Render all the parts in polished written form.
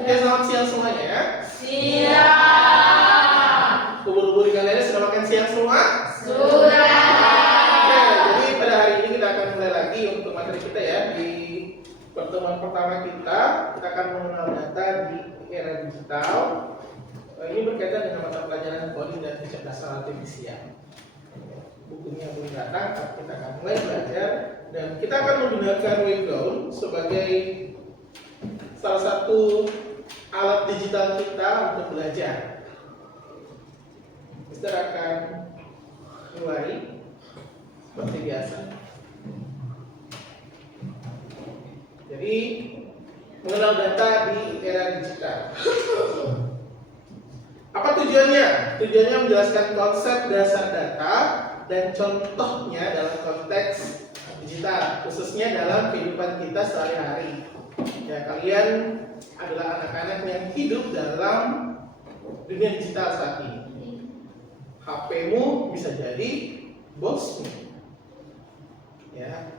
Oke, selamat siang semuanya ya. Siap. Bubur-bubur kalian sudah makan siang semua? Sudah. Oke, jadi pada hari ini kita akan mulai lagi untuk materi kita ya. Di pertemuan pertama kita akan mengenal data di era digital. Ini berkaitan dengan mata pelajaran coding dan kecerdasan artifisial. Bukunya belum datang, tapi kita akan mulai belajar dan kita akan menggunakan Webground sebagai salah satu alat digital kita untuk belajar. Mister akan mulai seperti biasa. Jadi mengenal data di era digital. Apa tujuannya? Tujuannya menjelaskan konsep dasar data dan contohnya dalam konteks digital, khususnya dalam kehidupan kita sehari-hari. Ya, kalian adalah anak-anak yang hidup dalam dunia digital saat ini. HP-mu bisa jadi bosmu. Ya,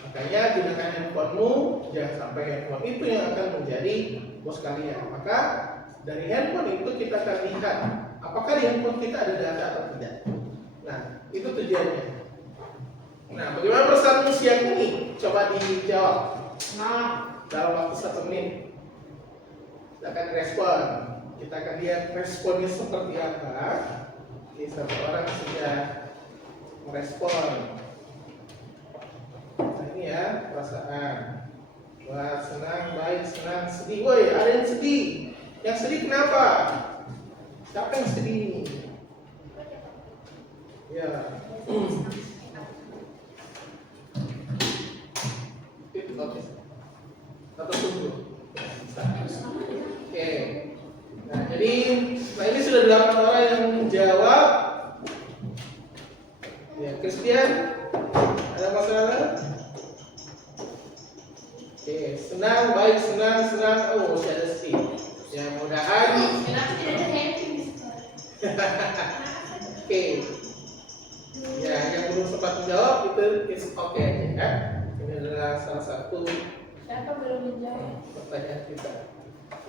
makanya gunakan handphonemu, jangan sampai handphone itu yang akan menjadi bos kalian. Maka dari handphone itu kita akan lihat apakah di handphone kita ada data atau tidak. Nah, itu tujuannya. Nah, bagaimana pesanmu siang ini? Coba dijawab. Nah, Dalam waktu 1 menit. Kita akan respon. Kita akan lihat responnya seperti apa. Oke, satu orang sudah merespon. Nah, ini ya perasaan. Wah, senang, baik, senang, sedih. Woi, ada yang sedih. Yang sedih kenapa? Siapa yang sedih ini? Ya. Itu oke. Atau tunggu. Oke. Nah, jadi ini sudah 8 orang yang menjawab. Ya, Christian, ada masalah? Oke, senang, baik, senang, senang. Oh, masih ada sedih. Ya, mudah-mudahan. kenapa tidak ada handphone? Oke. Ya, yang belum sempat menjawab itu is oke aja ya. Ini adalah salah satu Siapa belum menjawab? pertanyaan kita.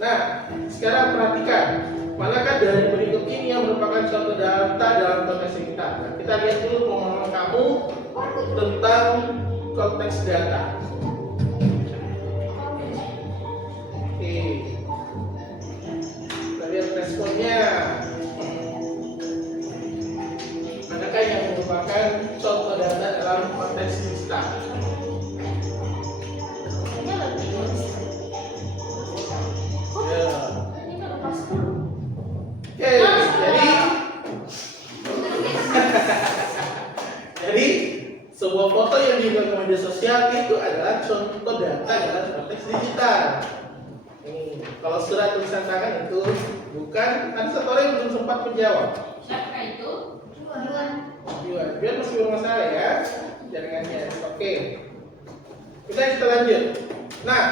Nah, sekarang perhatikan, manakah dari berikut ini yang merupakan contoh data dalam konteks kita? Nah, kita lihat dulu pemahaman kamu tentang konteks data. Oke, kita lihat responnya. Manakah yang merupakan contoh data dalam konteks digital? Ya. Oke, jadi foto yang diunggah ke media sosial itu adalah contoh data dalam konteks digital. Ini kalau surat tulisan tangan itu bukan. Ada satu orang yang belum sempat menjawab. Siapa itu? Biar masih bermasalah ya jaringannya. Oke. Kita lanjut. Nah,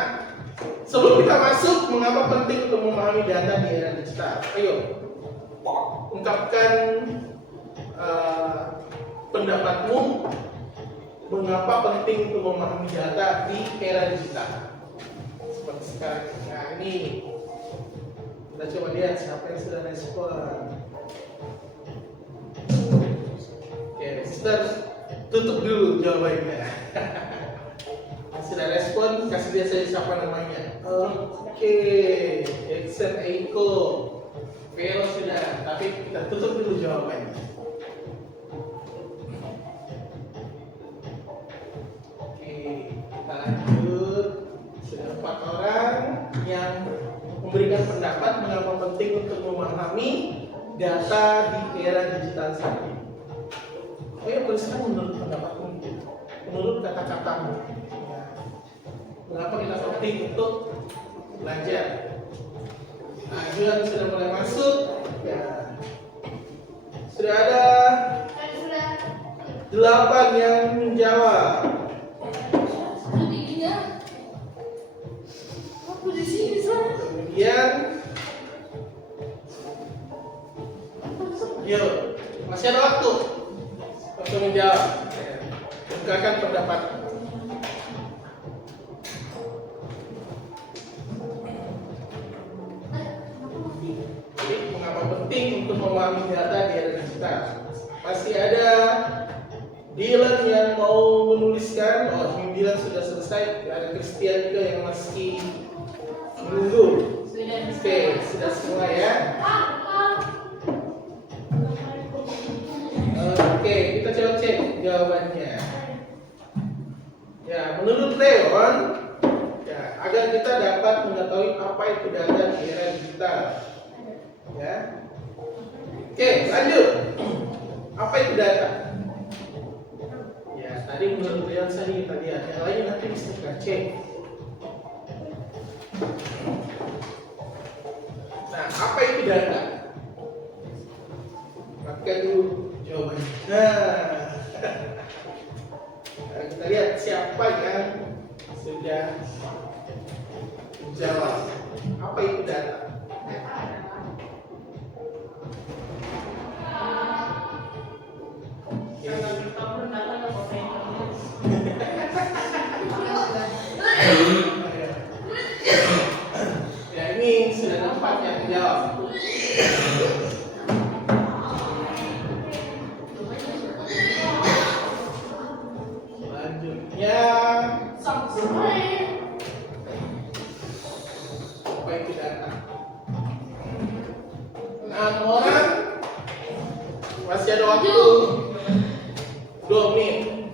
sebelum kita masuk, mengapa penting untuk memahami data di era digital? Ayo, ungkapkan pendapatmu. Mengapa penting untuk memahami data di era digital? Seperti sekarang. Nah, ini kita coba lihat siapa yang sudah respon. Oke, Mister, tutup dulu jawabannya. Yang sudah respon, kasih dia saja siapa namanya. Oke, Jackson Eiko. Vero sudah, tapi kita tutup dulu jawabannya. Oke, kita lanjut. Sudah 4 orang yang memberikan pendapat mengapa penting untuk memahami data di era digital saat ini. Ayo tuliskan menurut pendapatmu, menurut kata-katamu. Ya. Mengapa kita penting untuk belajar? Nah, Juan sudah mulai masuk. Ya. Sudah ada 8 yang menjawab. Kemudian, yuk, masih ada waktu untuk menjawab. Bukakan pendapat. Jadi, mengapa penting untuk memahami data di era digital? Masih ada Dylan yang mau menuliskan. Oh, Dylan sudah selesai. Ada Christian juga yang masih menunggu. Oke, sudah semua ya. Oke, kita coba cek jawabannya. Ya, menurut Leon, ya, agar kita dapat mengetahui apa itu data di era digital. Ya. Oke, lanjut. Apa itu data? Ya, tadi menurut Leon saya kita lihat. Yang lain nanti bisa kita cek. Nah, apa itu data? Pakai dulu jawabannya. Nah, kita lihat siapa yang sudah menjawab. Apa itu data? Ya, ini sudah 4 yang menjawab. Selanjutnya, apa itu data? 6 orang. Masih ada waktu 2 menit.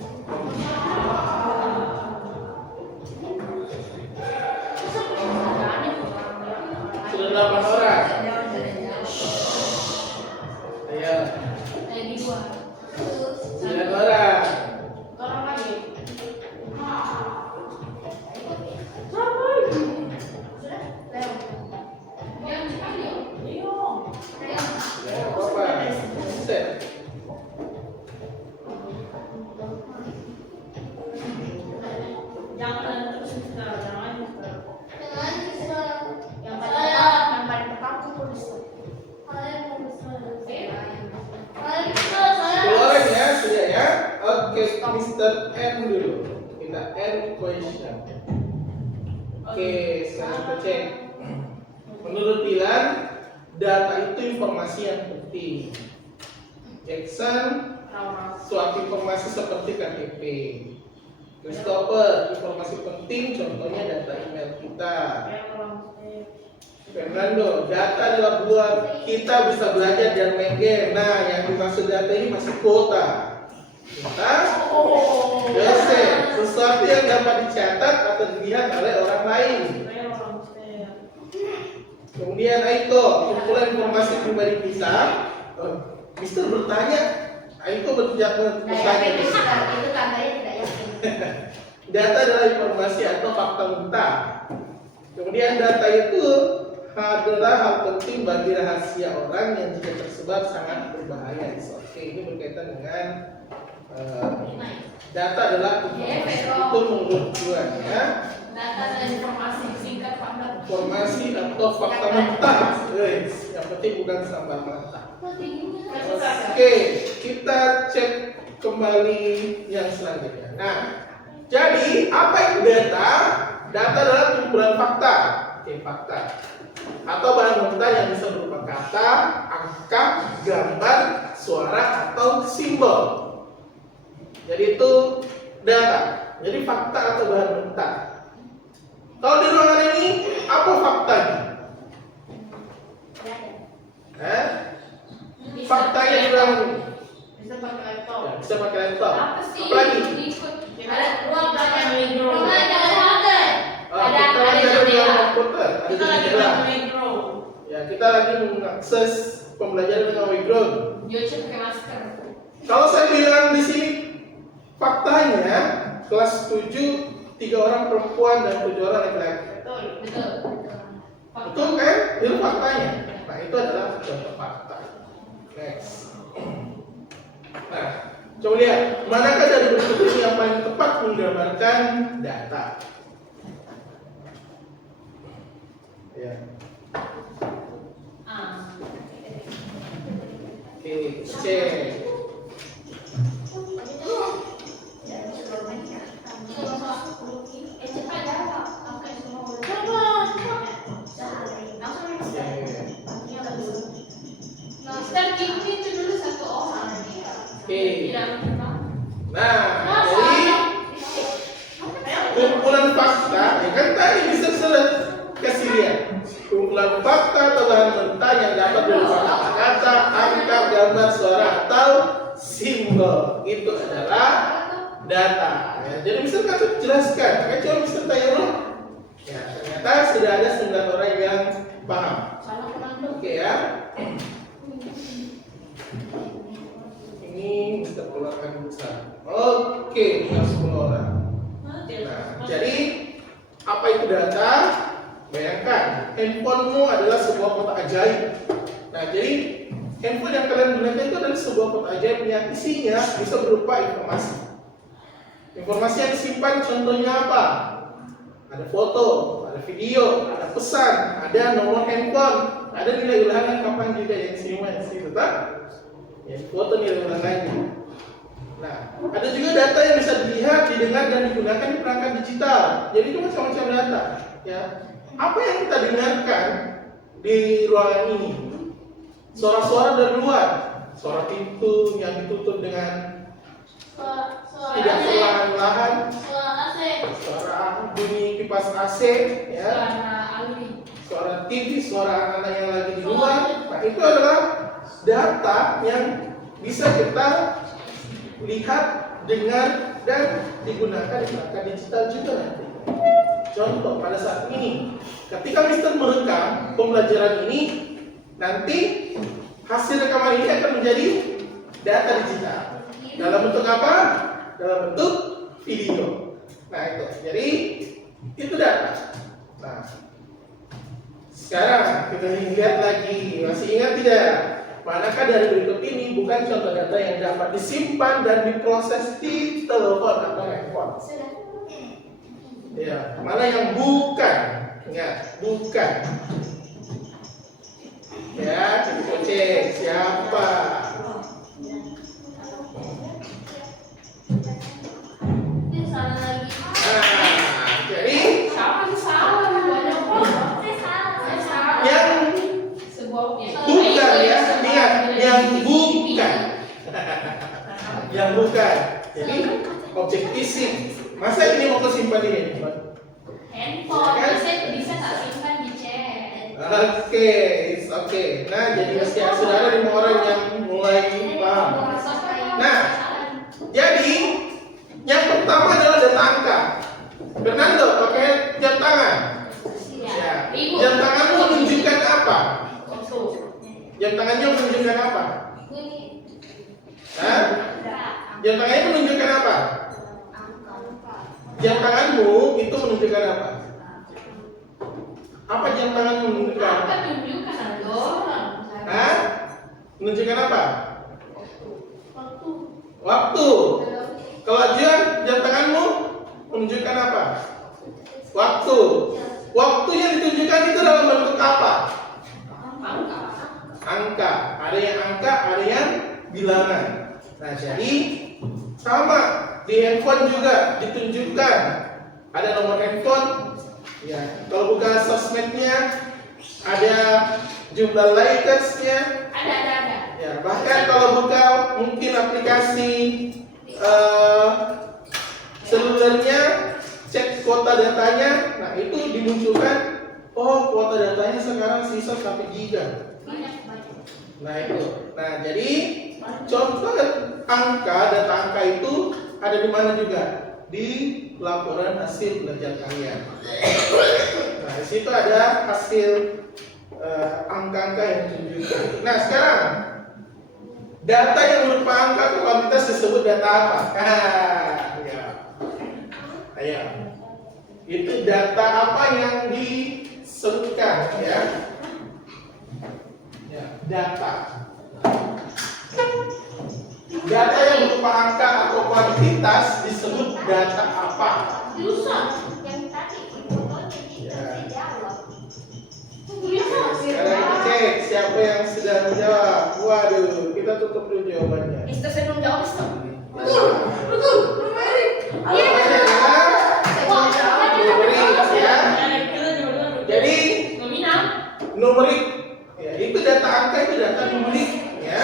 Sudah 8 orang. Ayo. 9 orang. Ya, apa? Set. Keluarin ya, sudah ya. Oke, Mr. N dulu. Kita N question. Oke, sekarang kita cek. Menurut Dylan, data itu informasi yang penting. Jackson, suatu informasi seperti KTP. Christopher, informasi penting, contohnya data email kita. Fernando, data adalah buat kita bisa belajar dan main game. Nah, yang dimaksud data ini masih kuota. Kita, Jose, sesuatu yang dapat dicatat atau dilihat oleh orang lain. Kemudian Aiko, kumpulan informasi pribadi kita. Mister bertanya, Aiko bertanya. Itu tandanya tidak Data adalah informasi atau fakta mentah. Kemudian data itu adalah hal penting bagi rahasia orang yang jika tersebar sangat berbahaya. Oke, ini berkaitan dengan data adalah informasi. Itu menurut gua ya. Data dan informasi singkat padat. Informasi atau fakta mentah. Guys, yang penting bukan sambar mentah. Oke, kita cek kembali yang selanjutnya. Nah, jadi apa itu data? Data adalah kumpulan fakta. Oke, fakta. Atau bahan mentah yang bisa berupa kata, angka, gambar, suara, atau simbol. Jadi itu data. Jadi fakta atau bahan mentah. Kalau di ruangan ini, apa faktanya? Faktanya di ruangan ini? Bisa pakai laptop. Ya, bisa pakai laptop. Apa sih? Apalagi? Ada ruang belajar mikro. Ada Kita lagi ada jendela. ruang komputer, ada Kita lagi jendela. belajar mikro. Ya, kita lagi mengakses pembelajaran dengan background. Joce pakai masker. Kalau saya bilang di sini faktanya kelas 7 3 orang perempuan dan 7 orang laki-laki. Betul. Betul kan? Itu faktanya. Nah, itu adalah contoh fakta. Next. Nah, coba lihat manakah dari berikut ini yang paling tepat menggambarkan data? Ya. Oke, cek. Oke. Nah, jadi kumpulan fakta, ya kan tadi bisa kasih lihat. Kumpulan fakta atau bahan mentah yang dapat berupa kata, angka, gambar, suara, atau simbol. Itu adalah data. Ya, jadi bisa kasih jelaskan. Kan cuma bisa tanya loh. Ya, ternyata sudah ada 9 orang yang paham. Oke ya. Ini kita keluarkan besar. Oke, tinggal 10 orang. Nah, jadi apa itu data? Bayangkan, handphonemu adalah sebuah kotak ajaib. Nah, jadi handphone yang kalian gunakan itu adalah sebuah kotak ajaib yang isinya bisa berupa informasi. Informasi yang disimpan contohnya apa? Ada foto, ada video, ada pesan, ada nomor handphone, ada nilai ulangan kapan juga yang disimpan di situ, tak? Ya, foto nilai ulangannya. Nah, ada juga data yang bisa dilihat, didengar, dan digunakan di perangkat digital. Jadi itu macam-macam data. Ya, apa yang kita dengarkan di ruangan ini? Suara-suara dari luar, suara pintu yang ditutup dengan tidak perlahan-lahan, suara bunyi kipas AC, ya, suara TV, suara anak-anak yang lagi di luar. Nah, itu adalah data yang bisa kita lihat, dengar, dan digunakan di perangkat digital juga nanti. Contoh pada saat ini, ketika Mister merekam pembelajaran ini, nanti hasil rekaman ini akan menjadi data digital. Dalam bentuk apa? Dalam bentuk video. Nah itu, jadi itu data. Nah, sekarang kita lihat lagi, masih ingat tidak? Manakah dari berikut ini bukan contoh data yang dapat disimpan dan diproses di telepon atau handphone? Ya, mana yang bukan? Ingat, bukan. Ya, kita cek siapa. Nah, jadi yang bukan ya, ingat, yang bukan. Yang bukan. Jadi objek fisik. Masa ini mau kesimpan di handphone? Bisa tak simpan di chat. Oke. Nah, jadi masih sudah ada 5 orang yang mulai paham. Nah, jadi yang pertama adalah data angka. Fernando, pakai jam tangan. Ya. Jam tangan menunjukkan apa? Jam tangannya menunjukkan apa? Hah? Jam tangannya menunjukkan apa? jam tanganmu itu menunjukkan apa? Apa jam tanganmu menunjukkan? Apa tunjukkan orang? Hah? Menunjukkan apa? Waktu. Waktu. Kalau jam tanganmu menunjukkan apa? Waktu. Waktu yang ditunjukkan itu dalam bentuk apa? Angka. Angka. Ada yang angka, ada yang bilangan. Nah, jadi sama di handphone juga ditunjukkan. Ada nomor handphone. Ya, kalau buka sosmednya ada jumlah likersnya. Ada. Ya, bahkan kalau buka mungkin aplikasi selulernya, cek kuota datanya, nah itu dimunculkan, oh kuota datanya sekarang sisa 1 giga. Banyak. Nah itu, nah jadi contoh data angka itu ada di mana juga? Di laporan hasil belajar kalian. Nah di situ ada hasil angka-angka yang ditunjukkan. Nah sekarang data yang berupa angka atau kuantitas disebut data apa? Ya. Ayo. Itu data apa yang disebutkan ya? Ya, data. Data yang berupa angka atau kuantitas disebut data apa? Susah. Sekarang kita cek siapa yang sudah menjawab. Waduh, kita tutup dulu jawabannya. Mister saya belum jawab, Mister. Betul. Jawabannya adalah numerik ya. Jadi Nominal. numerik ya, itu data angka, itu data numerik ya.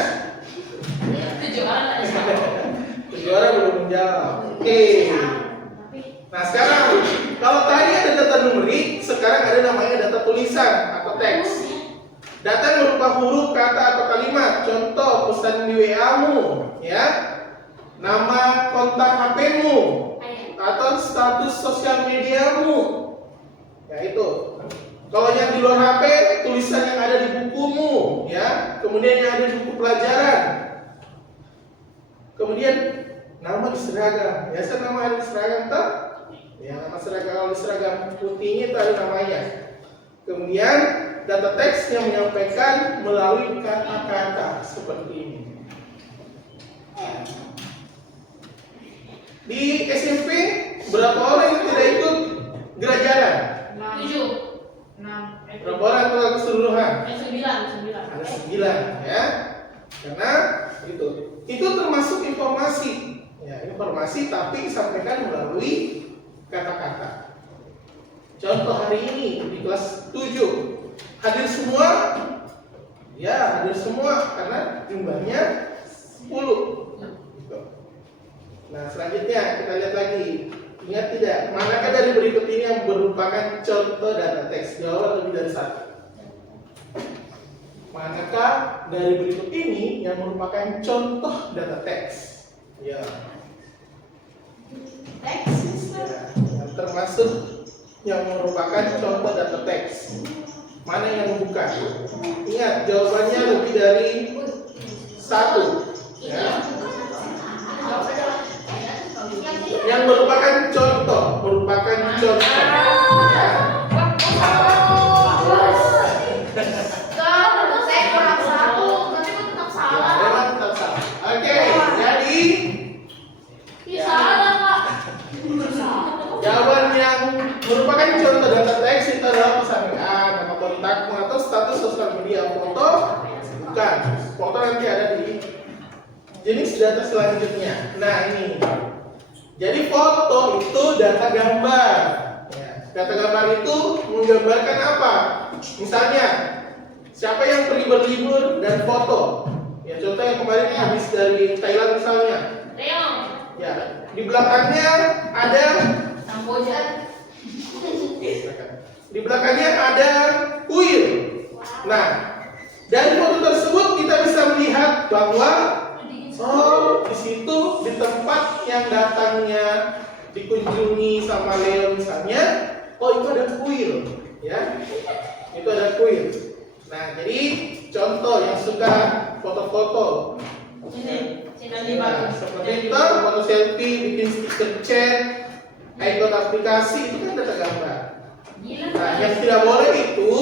7 orang. Tujuh orang belum menjawab. Oke. Nah sekarang kalau tadi ada data numerik, sekarang ada namanya data tulisan atau teks. Data yang berupa huruf, kata atau kalimat. Contoh pesan di WA-mu, ya. Nama kontak HP-mu atau status sosial mediamu. Ya itu. Kalau yang di luar HP, tulisan yang ada di bukumu, ya. Kemudian yang ada di buku pelajaran. Kemudian nama di seragam. Biasa nama ada di seragam tak? Ya, nama seragam, kalau di seragam putihnya itu ada namanya. Kemudian data teks yang menyampaikan melalui kata-kata seperti ini. Di SMP berapa orang yang tidak ikut gerak jalan? 7. 6. Berapa orang total keseluruhan? 9. Ada 9 ya. Karena itu termasuk informasi. Ya, informasi tapi disampaikan melalui kata-kata. Contoh hari ini di kelas 7 hadir semua? Ya, hadir semua karena jumlahnya 10. Gitu. Nah, selanjutnya kita lihat lagi. Ingat tidak? Manakah dari berikut ini yang merupakan contoh data teks? Jawab lebih dari 1. Manakah dari berikut ini yang merupakan contoh data teks? Ya. Teks. Ya, yang termasuk yang merupakan contoh data teks. Mana yang bukan? Ingat, jawabannya lebih dari 1. Ya. Yang merupakan contoh, Ya. Saya kurang 1, tapi tetap Ya, salah. memang tetap salah. Oke, jadi Salah, Pak. jawaban yang merupakan contoh data teks itu adalah pesan WA, nama kontakmu atau status sosial media. Foto bukan. Foto nanti ada di jenis data selanjutnya. Nah ini. Jadi foto itu data gambar. Ya, data gambar itu menggambarkan apa? Misalnya siapa yang pergi berlibur dan foto. Ya contoh yang kemarin habis dari Thailand misalnya. Reong. Ya di belakangnya ada Kamboja. Di belakangnya ada kuil. Nah, dari foto tersebut kita bisa melihat bahwa oh, di situ di tempat yang datangnya dikunjungi sama Leo misalnya, oh itu ada kuil, ya. Itu ada kuil. Nah, jadi contoh yang suka foto-foto. Ini Nah, seperti itu, foto selfie, bikin stiker chat. icon aplikasi itu kan data gambar. Gila. Nah, yang tidak boleh itu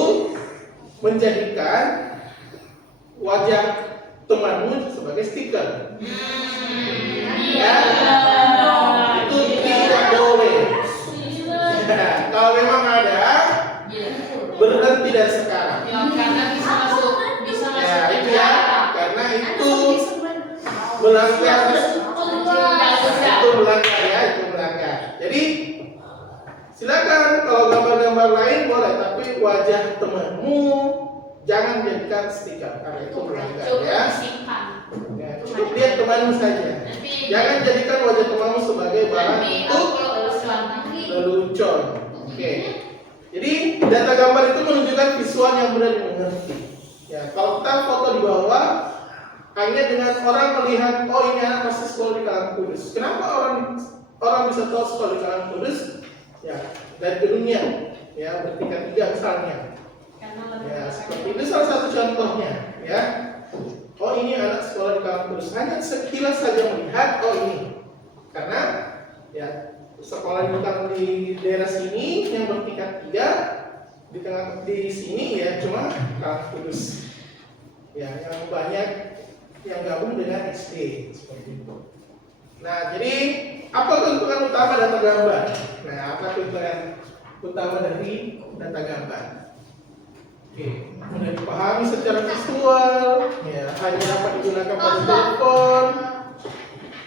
menjadikan wajah temanmu sebagai stiker. Ya, itu tidak boleh. Ya, kalau memang ada, berhenti dari sekarang. Ya, karena bisa masuk Ya, itu ya, karena itu melanggar, itu melanggar. Jadi silakan kalau gambar-gambar lain boleh, tapi wajah temanmu jangan jadikan stiker karena itu melanggar ya. Ya, cukup lihat temanmu saja. Jangan jadikan wajah temanmu sebagai barang untuk lelucon. Oke. Jadi data gambar itu menunjukkan visual yang mudah dimengerti. Ya, kalau kita foto di bawah hanya dengan orang melihat, oh ini anak masih sekolah di Kalang Kudus. Kenapa orang bisa tahu sekolah di Kalang Kudus? Ya, dari gedungnya, ya bertingkat 3 misalnya. Ya, seperti itu salah satu contohnya, ya. Oh ini anak sekolah di Kalang Kudus. Hanya sekilas saja melihat, oh ini. Karena ya sekolah di daerah sini yang bertingkat 3 di tengah di sini ya cuma Kalang Kudus. Ya, yang banyak yang gabung dengan SD seperti itu. Nah, jadi apa keuntungan utama data gambar? Nah, apa keuntungan utama dari data gambar? Oke, mudah dipahami secara visual, ya hanya dapat digunakan pada telepon.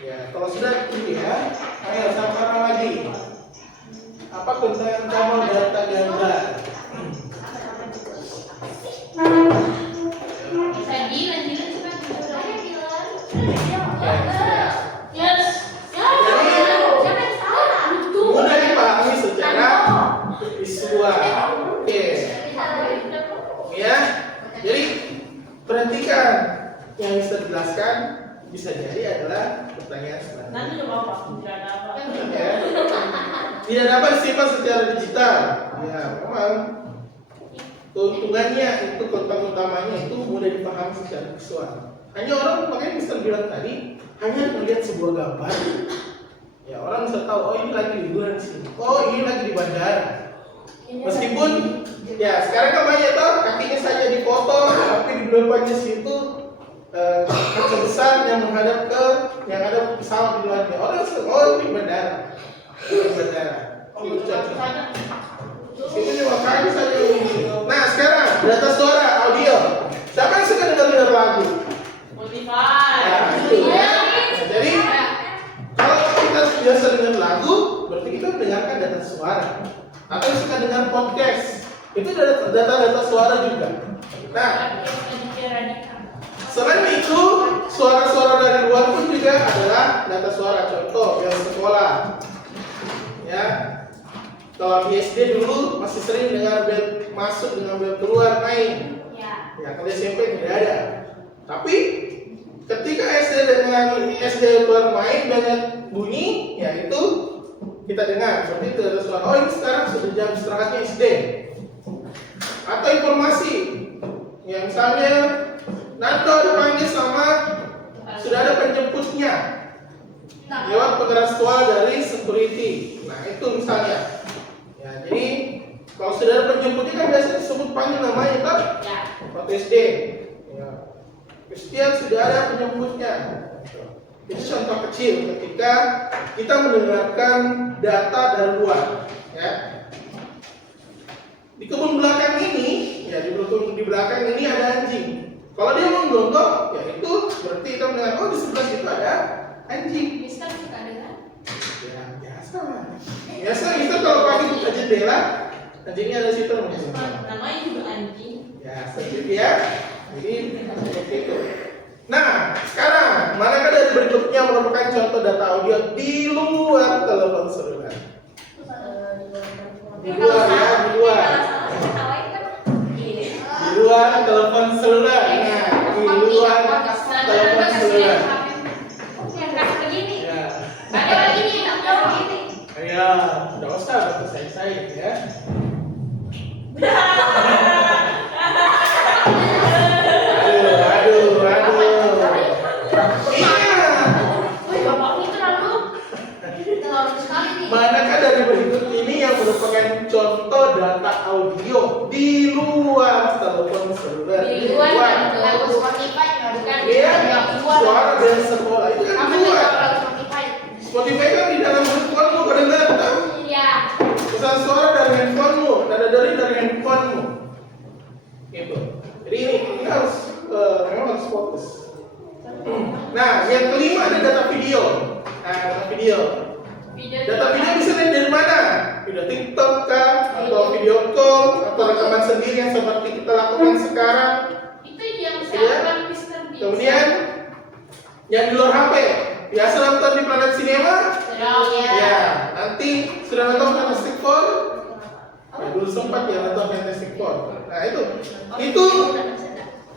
Ya, kalau sudah itu ya, ayo sama lagi. Apa keuntungan utama data gambar? Mudah dipahami secara visual. Oke. Ya. Jadi perhatikan yang bisa dijelaskan bisa jadi adalah pertanyaan selanjutnya. Ya. Tidak dapat disimpan secara digital. Ya, memang keuntungannya itu keuntungan utamanya itu mudah dipahami secara visual. Hanya orang makanya Mister bilang tadi hanya melihat sebuah gambar. Ya orang bisa tahu oh ini lagi liburan di sini. Oh ini lagi di bandara. Meskipun ya sekarang kan banyak tuh kakinya saja dipoto, tapi di depannya situ kaca besar yang menghadap ke yang ada pesawat di luarnya. Orang bisa oh ini bandara. Ini bandara. Itu contoh. Itu cuma kaki saja ini. Nah sekarang data suara audio. Siapa yang suka dengar lagu? Ya, itu ya. Nah, jadi kalau kita biasa dengan lagu, berarti kita mendengarkan data suara. Atau suka dengan podcast, itu data suara juga. Nah, selain itu, suara-suara dari luar pun juga adalah data suara. Contoh, bel sekolah. Ya, kalau di SD dulu masih sering dengar bel masuk dengan bel keluar main. Ya, kalau SMP tidak ada. Tapi ketika SD keluar main banyak bunyi, ya itu kita dengar seperti itu ada suara. Oh ini sekarang sudah jam istirahatnya SD. Atau informasi, ya misalnya Nanto ada panggil sama sudah ada penjemputnya lewat pengeras suara dari security. Nah itu misalnya. Ya jadi kalau sudah ada penjemputnya kan biasanya disebut panggil namanya kan? Waktu SD. Ya. Setiap sudah ada penjemputnya. Itu contoh kecil ketika kita mendengarkan data dari luar. Ya. Di kebun belakang ini, ya di belakang ini ada anjing. Kalau dia menggonggong, ya itu berarti kita mendengar oh di sebelah situ ada anjing. Ya biasa lah. Biasa kita kalau pagi buka jendela, anjingnya ada di situ. Namanya juga anjing. Ya seperti itu ya. Jadi seperti itu. Nah, sekarang manakah dari berikutnya merupakan contoh data audio di luar telepon seluler? Di luar ya, di luar. Di luar telepon seluler. Nah, di luar telepon seluler. Ya, tidak usah batu saya ya. Manakah dari berikut ini yang merupakan contoh data audio di luar telepon seluler. Di luar kan Lagu Spotify nggak bukan? Iya, Yang di luar. suara dari sekolah itu kan Apa di nih luar. kalau lagu Spotify? Spotify kan di dalam handphonemu kedengaran tahu? Iya. Pesan suara dari handphonemu, dari handphonemu. Gitu. Jadi ini harus memang harus fokus. Nah, yang kelima ada data video. Nah, data video. Data video bisa dari mana? Video TikTok kah? Atau video call? Atau rekaman sendiri yang seperti kita lakukan sekarang? Itu yang Ya. siapa Mister Beast. Kemudian yang di luar HP. Biasa nonton di Planet Cinema? Sedang ya. Ya, nanti sudah nonton Fantastic Four? Ya, dulu sempat ya nonton Fantastic Four. Nah, itu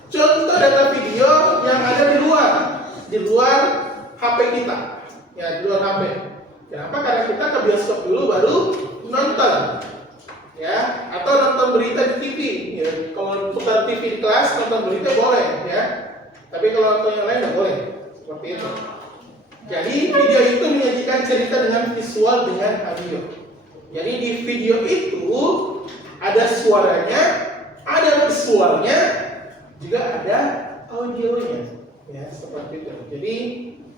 contoh data video yang ada di luar HP kita. Ya, di luar HP. Kenapa? Karena kita ke bioskop dulu baru nonton. Ya, atau nonton berita di TV. Ya, kalau putar TV di kelas nonton berita boleh, ya. Tapi kalau nonton yang lain nggak boleh. Seperti itu. Jadi video itu menyajikan cerita dengan visual dengan audio. Jadi di video itu ada suaranya, ada visualnya, juga ada audionya. Ya, seperti itu. Jadi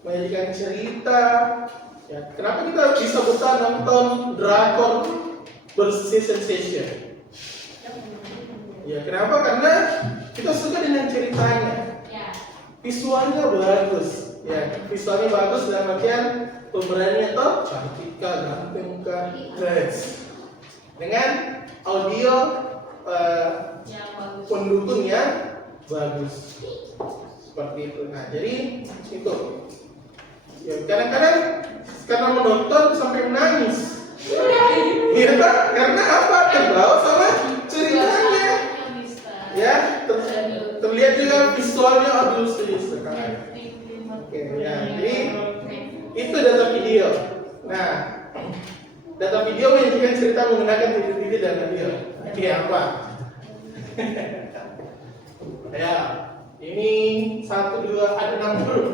menyajikan cerita. Ya, kenapa kita bisa betah nonton drakor bersensation? Ya, kenapa? Karena kita suka dengan ceritanya. Ya. Visualnya bagus. Ya, visualnya bagus dalam artian pemerannya toh cantik kah, ganteng kah, nice. Dengan audio Yang bagus. pendukung yang bagus. Seperti itu. Nah, jadi itu. Ya, kadang-kadang karena menonton sampai menangis. Iya, Pak. Karena apa? Terbawa sama ceritanya. Ya, terlihat juga visualnya audio sekali. Oke, ya. Jadi itu data video. Nah, data video menyajikan cerita menggunakan titik-titik dan audio. Oke, apa? Ya, ini 1, 2, ada 6 huruf.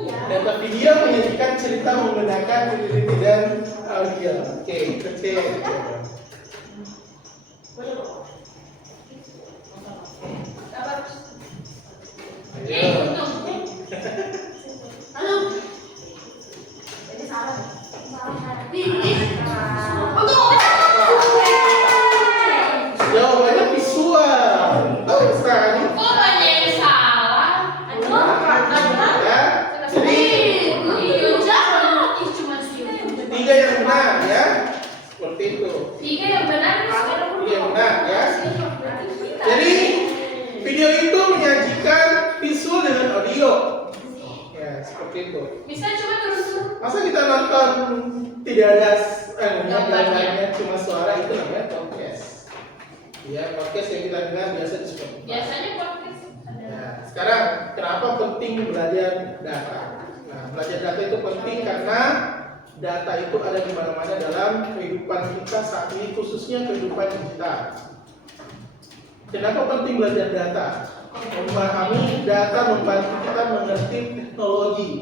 Data video menyajikan cerita menggunakan titik-titik dan audio. Oke, kecil. Ayo. Halo. Jadi salah. Jawabannya visual. Oh, sekali. Kok banyak yang salah? Ya. Jadi Ih, cuma sih. 3 yang benar ya. Seperti itu. 3 yang benar. 3 yang benar ya. Jadi video itu menyajikan visual dengan audio. Ya, seperti itu. Bisa coba terus. Masa kita nonton tidak ada Gambarnya. cuma suara, itu namanya podcast. Ya, podcast yang kita dengar biasa di Spotify. Biasanya podcast ada. Nah, sekarang kenapa penting belajar data? Nah, belajar data itu penting karena data itu ada di mana-mana dalam kehidupan kita saat ini, khususnya kehidupan digital. Kenapa penting belajar data? Memahami data membantu kita mengerti teknologi.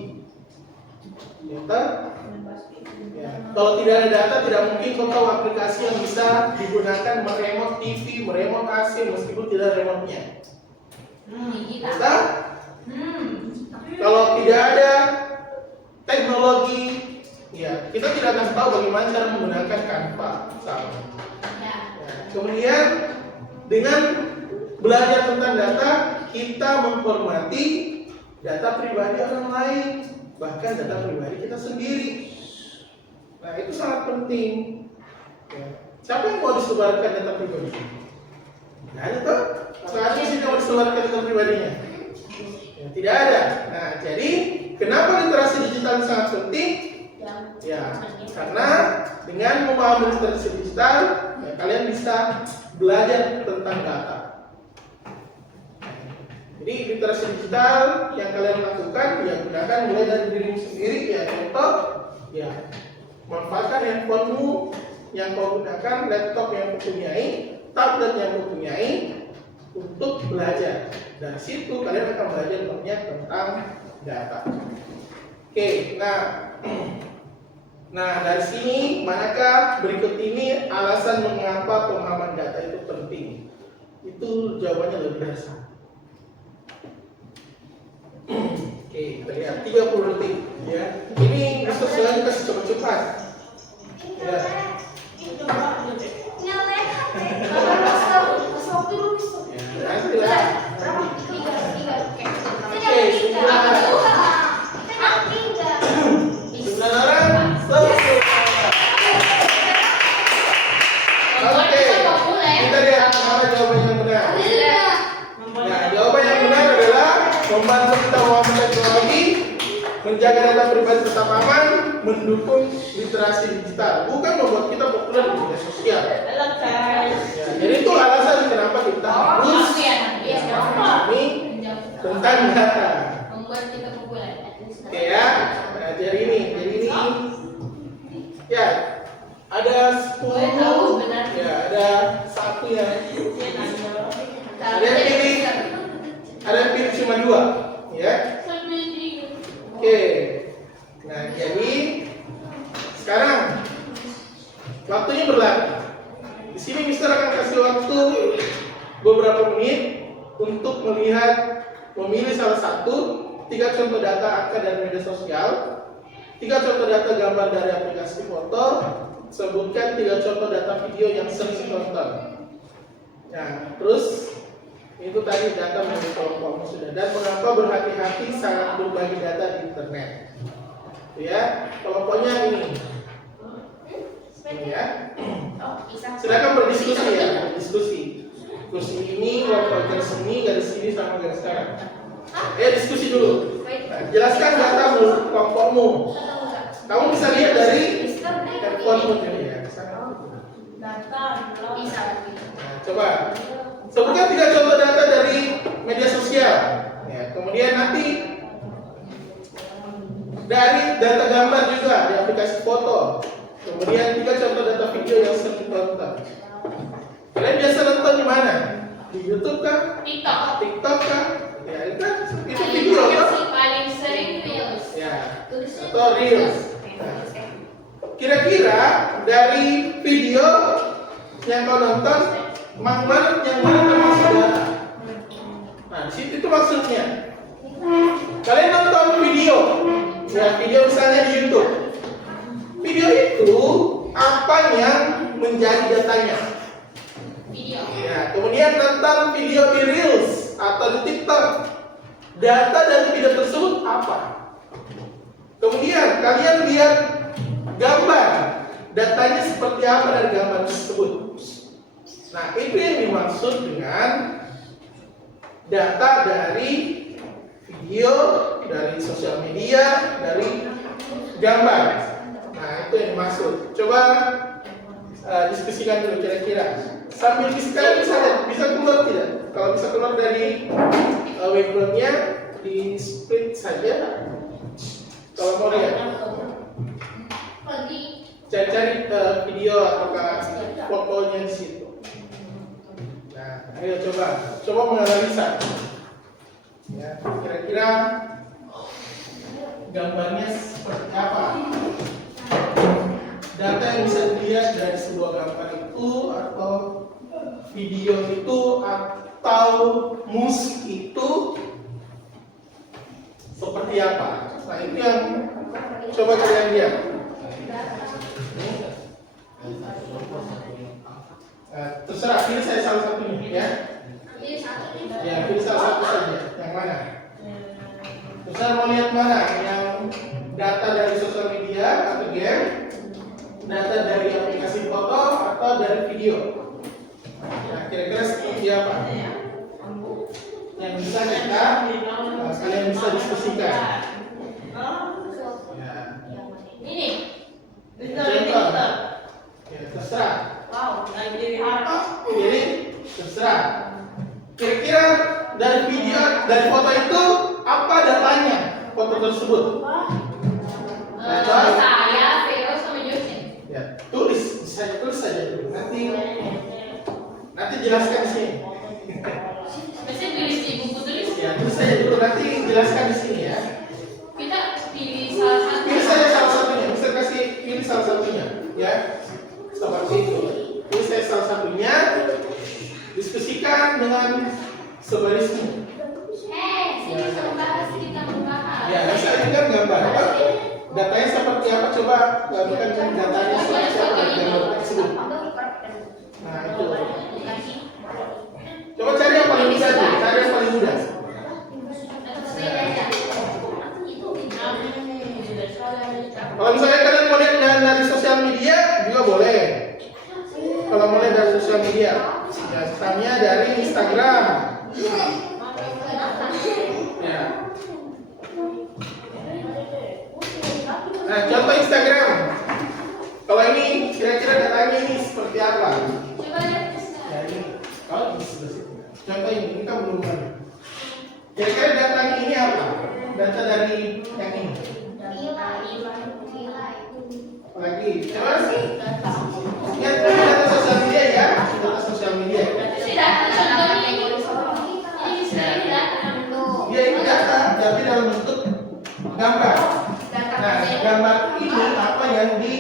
Ya. Kalau tidak ada data, tidak mungkin kau tahu aplikasi yang bisa digunakan meremote TV, meremote AC meskipun tidak ada remote-nya. Kita? Kalau tidak ada teknologi, ya kita tidak akan tahu bagaimana cara menggunakan Canva. Sama. Ya. Kemudian dengan belajar tentang data, kita menghormati data pribadi orang lain, bahkan data pribadi kita sendiri. Nah, itu sangat penting. Ya. Siapa yang mau disebarkan data pribadi? Tidak ada tuh. Atau ada sih yang mau disebarkan data pribadinya? Ya, tidak ada. Nah, jadi kenapa literasi digital sangat penting? Ya, karena dengan memahami literasi digital, ya, kalian bisa belajar tentang data. Jadi literasi digital yang kalian lakukan, ya gunakan mulai dari dirimu sendiri. Ya, contoh, ya manfaatkan handphonemu yang kau gunakan, laptop yang kau punyai, tablet yang kau punyai untuk belajar. Dari situ kalian akan belajar banyak tentang data. Oke, nah Nah, dari sini, manakah berikut ini alasan mengapa pemahaman data itu penting? Itu jawabannya lebih dari satu. Oke, kita lihat 30 detik ya. Ini sesuai kasih cepat-cepat. Ya. Nanti lah. Oke, 9 orang selesai. Oke, kita lihat mana jawaban yang benar. Nah, jawaban yang benar adalah membantu kita memahami teknologi, menjaga data pribadi tetap aman, mendukung literasi digital, bukan membuat kita populer di media sosial. Ya, jadi itu alasan kenapa kita harus memahami tentang data. Membuat kita populer. Oke ya, nah, jadi ini ya ada 10, ya ada satu yang ada yang pilih cuma 2 ya. Oke, nah jadi sekarang waktunya berlalu. Di sini Mister akan kasih waktu beberapa menit untuk memilih salah satu 3 contoh data angka dari media sosial, 3 contoh data gambar dari aplikasi foto, sebutkan 3 contoh data video yang sering ditonton. Nah, terus itu tadi data menjadi kelompokmu sudah, dan mengapa berhati-hati saat berbagi data di internet. Ya, kelompoknya ini ya. Silakan berdiskusi ya, diskusi. Kursi ini, kelompok garis ini, garis ini sama garis kanan. Diskusi dulu. Nah, jelaskan data kelompokmu. Kamu bisa lihat dari handphonemu ya. Nah, coba sebutkan 3 contoh data dari media sosial. Ya, kemudian nanti dari data gambar juga di aplikasi foto. Kemudian 3 contoh data video yang sering ditonton. Kalian biasa nonton di mana? Di YouTube kah? TikTok kah? Ya, itu video kan? Paling sering reels. Ya, atau reels. Kira-kira dari video yang kau nonton, mana yang termasuk data? Nah, di situ itu maksudnya. Kalian nonton video, ya video misalnya di YouTube. Video itu apa yang menjadi datanya? Video. Ya, kemudian nonton video di reels atau di TikTok. Data dari video tersebut apa? Kemudian kalian lihat gambar, datanya seperti apa dari gambar tersebut. Nah, itu yang dimaksud dengan data dari video, dari sosial media, dari gambar. Nah, itu yang dimaksud. Coba diskusikan dulu kira-kira. Sambil diskusikan bisa keluar tidak? Kalau bisa keluar dari webgroundnya, di split saja. Kalau mau lihat, cari video atau fotonya di situ. Nah, ayo coba menganalisa. Ya, kira-kira gambarnya seperti apa? Data yang bisa dilihat dari sebuah gambar itu, atau video itu, atau musik itu seperti apa? Nah, itu yang coba kalian lihat. Terserah, pilih saya salah satunya ya. Ya, pilih salah satu saja. Yang mana? Terserah mau lihat mana? Yang data dari sosial media atau game, data dari aplikasi foto, atau dari video. Nah, kira-kira seperti apa? Yang bisa kita, kalian bisa diskusikan. Ya. Ini. Contoh. Ya, terserah. Jadi terserah. Kira-kira dari video, dari foto itu apa datanya? Foto tersebut. Saya, Vero, sama Yosef. Ya, tulis saja dulu. Nanti jelaskan di sini. Biasanya tulis di buku tulis. Ya, tulis saja dulu. Nanti jelaskan di sini ya. Kita pilih salah satu. Pilih saja salah satunya. Bisa kasih pilih sebaris. Sini membahas, kita membahas. Ya, saya ini kan gambar apa? Datanya seperti apa? Coba lakukan datanya seperti apa gambar tersebut. Nah itu. Coba cari yang paling mudah tuh, cari yang paling mudah. Kalau misalnya kalian mau lihat dari sosial media juga boleh. Kalau mau lihat dari sosial media, biasanya dari Instagram. Ya. Nah, contoh Instagram. Kalau ini kira-kira datanya ini seperti apa? Coba lihat. Ya ini. Kalau di sebelah situ. Contoh ini kan belum ada. Kira-kira datanya ini apa? Data dari yang ini. Apalagi? Coba sih. Lihat data sosial media ya. Data sosial media. Ini data contohnya ini. Ini misalnya ini data. Ya ini data, tapi dalam bentuk gambar. Nah, gambar ini apa yang di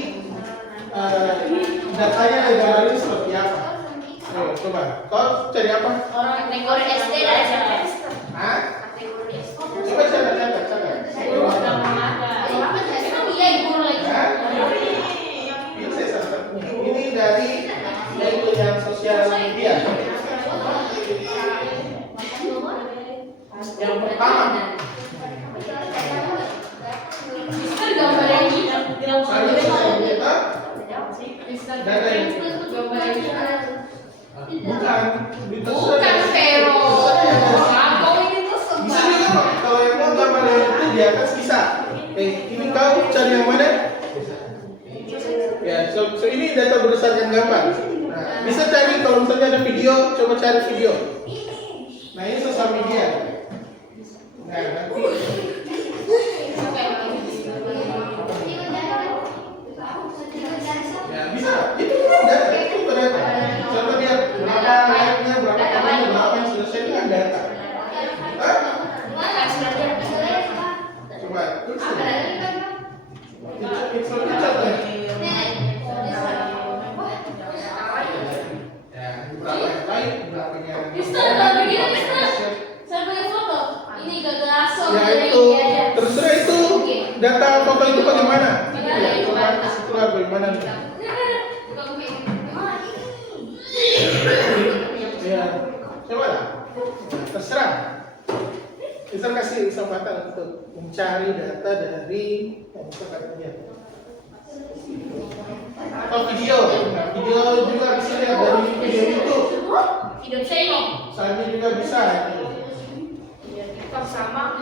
datanya digambarin seperti apa? Ayo, coba. Kau cari apa? Kategori SD dan SMP. Hah? Coba catat. Emang iya ibu lagi. Hah? Ini saya salah satunya. Ini dari yaitu yang sosial media. Yang pertama, Mister gambar yang ini. saya sosial media. Mister Data ini. gambar yang ini. Bukan. Bukan Vero. Apa ini tuh Bisa juga Pak. Kalau yang mau gambar yang itu di atas bisa. Ini kau cari yang mana? Ya, so ini data berdasarkan gambar. Nah, bisa cari kalau misalnya ada video, coba cari video. Nah, ini sosial media. Nah, nanti ya bisa. Itu data, itu data. Contoh lihat berapa like-nya, berapa komen, berapa yang sudah share, itu kan data. Hah? Coba tulis. It's not ya. Ya, berapa yang like, berapa yang Mister, kalau begini Mister, saya pakai foto. Ini gak langsung ya dari itu ini aja. terserah itu data foto itu bagaimana? Bagaimana Ya, itu coba data? setelah bagaimana nih? Bukan gue. Ya, coba lah. Nah, terserah. Kita kasih kesempatan untuk mencari data dari misalkan atau video. Nah, video juga bisa lihat dari video YouTube. Hidup saya ini. Misalnya juga bisa. Sama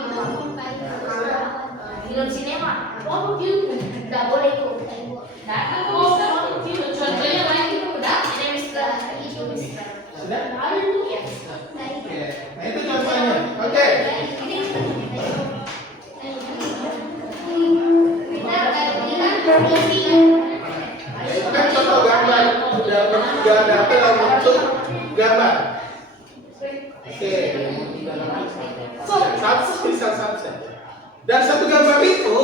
film sinema. Oh, gitu. Enggak boleh itu. Data kok Mister. Contohnya lain itu udah. Ini Mister. Itu Mister. Sudah? Iya. Oke. Nah, itu contohnya. Oke. Itu kan contoh gambar. Data dalam bentuk gambar. Oke. Satu saja. Dan satu gambar itu